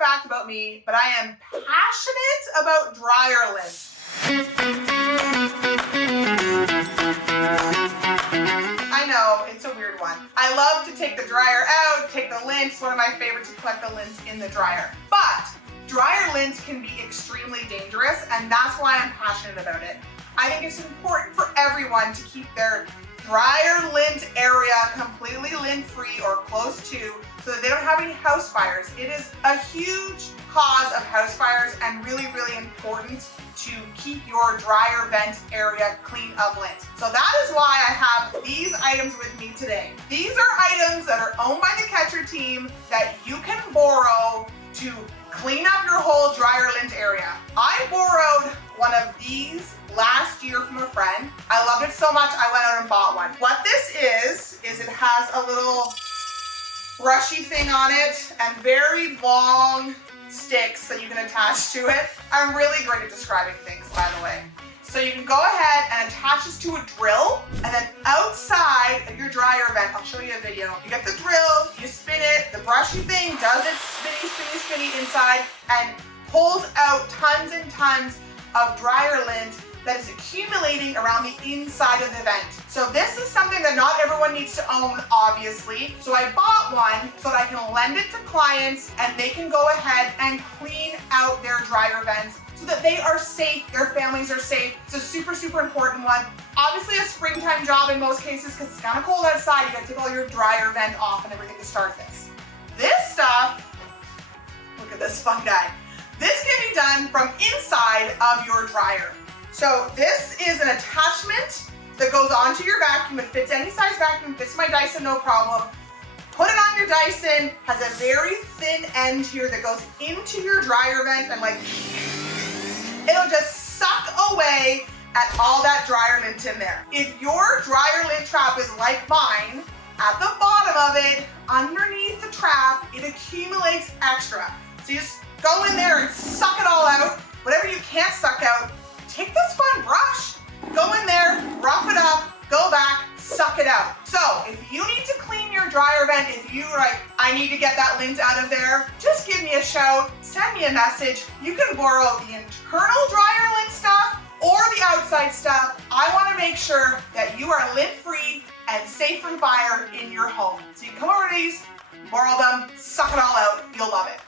fact about me, but I am passionate about dryer lint. I know, it's a weird one. I love to take the dryer out, take the lint. It's one of my favorites to collect the lint in the dryer. But dryer lint can be extremely dangerous, and that's why I'm passionate about it. I think it's important for everyone to keep their dryer lint area completely lint-free or close to, so that they don't have any house fires. It is a huge cause of house fires and really, really important to keep your dryer vent area clean of lint. So that is why I have these items with me today. These are items that are owned by the Catcher team that you can borrow to clean up your whole dryer lint area. I borrowed one of these last year from a friend. I loved it so much I went out and bought one. What this is it has a little brushy thing on it and very long sticks that you can attach to it. I'm really great at describing things, by the way. So you can go ahead and attach this to a drill, and then outside of your dryer vent, I'll show you a video. You get the drill, you spin it, the brushy thing does its spinny inside and pulls out tons and tons of dryer lint that is accumulating around the inside of the vent. So this is something that not everyone needs to own, obviously. So I bought one so that I can lend it to clients and they can go ahead and clean out their dryer vents so that they are safe, their families are safe. It's a super, super important one. Obviously a springtime job in most cases because it's kind of cold outside. You gotta take all your dryer vent off and everything to start this. This stuff, look at this fun guy. This can be done from inside of your dryer. So this is an attachment that goes onto your vacuum. It fits any size vacuum, fits my Dyson, no problem. Put it on your Dyson, has a very thin end here that goes into your dryer vent and like, it'll just suck away at all that dryer lint in there. If your dryer lint trap is like mine, at the bottom of it, underneath the trap, it accumulates extra. So you just go in there and suck it all out. Whatever you can't suck out, take this fun brush, go in there, rough it up, go back, suck it out. So if you need to clean your dryer vent, if you're like, I need to get that lint out of there, just give me a shout, send me a message. You can borrow the internal dryer lint stuff or the outside stuff. I want to make sure that you are lint-free and safe from fire in your home. So you can come over to these, borrow them, suck it all out, you'll love it.